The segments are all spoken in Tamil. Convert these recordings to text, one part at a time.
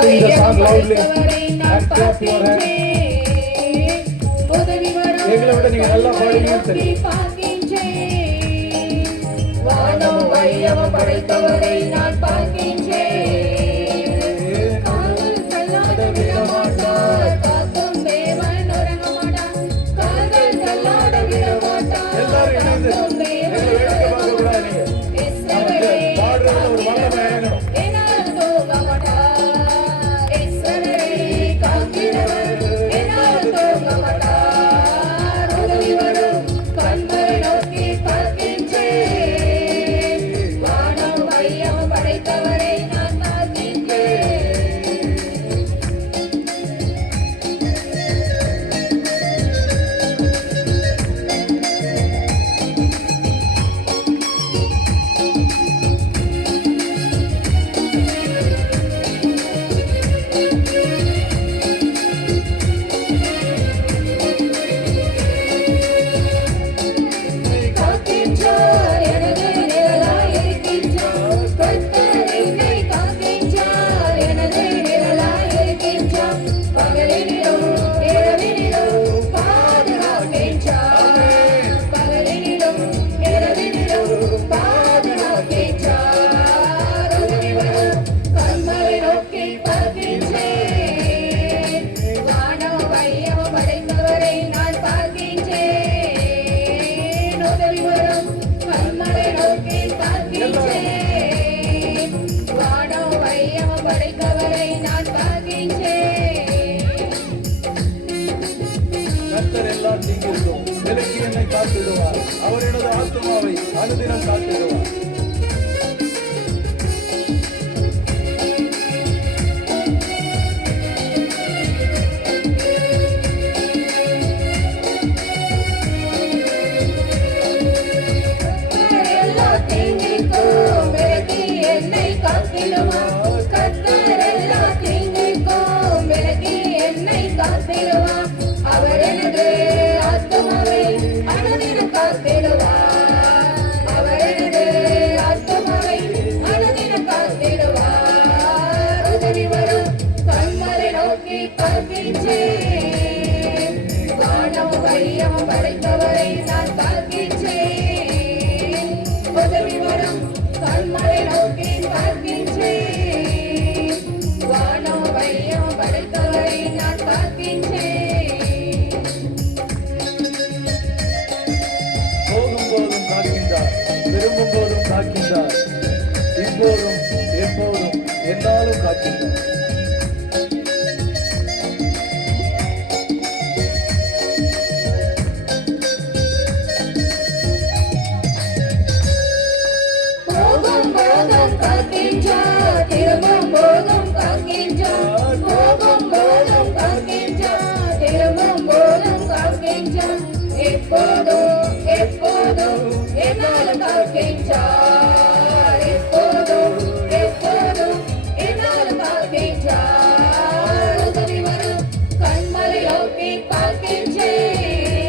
sing the song loudly and clap your hands. எங்களை விட நீங்க நல்லா பாடுவீங்கன்னு தெரியும். வானம் வையவம் படைத்தவரை நான் பார்க்கின்றேன். காதல் தள்ளாட விடமாட்டார், காக்கும் தேவன் உறங்க மாட்டார். காதல் தள்ளாட விடமாட்டார், எல்லாரும் இணைந்து காக்கும் தேவன் உறங்க மாட்டார். இஸ்ரவேலே பாடுறதுல ஒரு வல்லமை இறங்கணும். என்னால் போக மாட்டார். இஸ்ரவேலை காக்கிறவர் என்னால் போக மாட்டார். உதவி வரும் கண்களை நோக்கி பார்க்கின்றேன். வானம் வையம் படைத்தவரை நான் பார்க்கின்றேன். காக்கின்றார், எனது நிழலாய் இருக்கின்றார். கர்த்தர் என்னை காக்கின்றார், எனது நிழலாய் இருக்கின்றார். பகலினிலும் இரவினிலும் பாதுகாக்கின்றார். பகலினிலும் இரவினிலும் பாதுகாக்கின்றார். உதவி வரும் கண்களை நோக்கி பார்க்கின்றேன். வானம் வையம் படைத்தவரை நான் பார்க்கின்றேன். உதவி வரும் கண்களை நோக்கி பார்க்கின்றேன். வானம் வையம் படைத்தவரை நான் பார்க்கின்றேன். கர்த்தர் எல்லாம் நீங்கிருக்கும் விலக்கி என்னை காத்திடுவார். அவர் எனது ஆத்துமாவை அனுதினம் காத்திடுவார். எல்லா தீங்கிற்கும் விலக்கி என்னை காத்திடுவார். கர்த்தர் எல்லா தீங்கிற்கும் விலக்கி என்னை காத்திடுவார். அவர் எனது ஆத்துமாவை அனுதினம் காத்திடுவார். அவர் எனது ஆத்துமாவை அனுதினம் காத்திடுவார். உதவி வரும் கண்களை நோக்கி பார்க்கின்றேன். வானம் வையம் படைத்தவரை நான் பார்க்கின்றேன். உதவி வரும் கண்களை நோக்கி பார்க்கின்றேன். வானம் வையம் படைத்தவரை நான் பார்க்கின்றேன். போகும் போதும் காக்கின்றார், திரும்பும் போதும் காக்கின்றார், இப்போதும் எப்போதும் என்னாலும் காக்கின்றார். போகும் போதும் காக்கின்றார், திரும்பும் போதும் காக்கின்றார். போகும் போதும் காக்கின்றார், திரும்பும் போதும் காக்கின்றார். எப்போதும் எப்போதும் என்னாலும் காக்கின்றார். எப்போதும் எப்போதும் என்னாலும் காக்கின்றார். உதவி வரும் கண்மலை நோக்கி பார்க்கின்றேன்.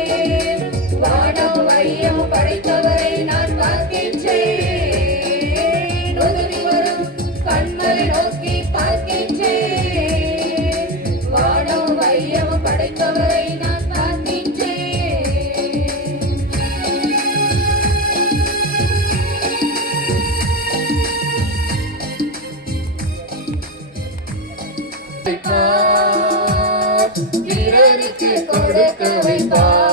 வானம் வையம் படைத்தவரை நான் பார்க்கின்றேன். உதவி வரும் கண்மலை நோக்கி பார்க்கின்றேன். வானம் வையம் படைத்தவரை நான் பார்க்கின்றேன். பிறருக்கு கொடுக்க வைப்பார்.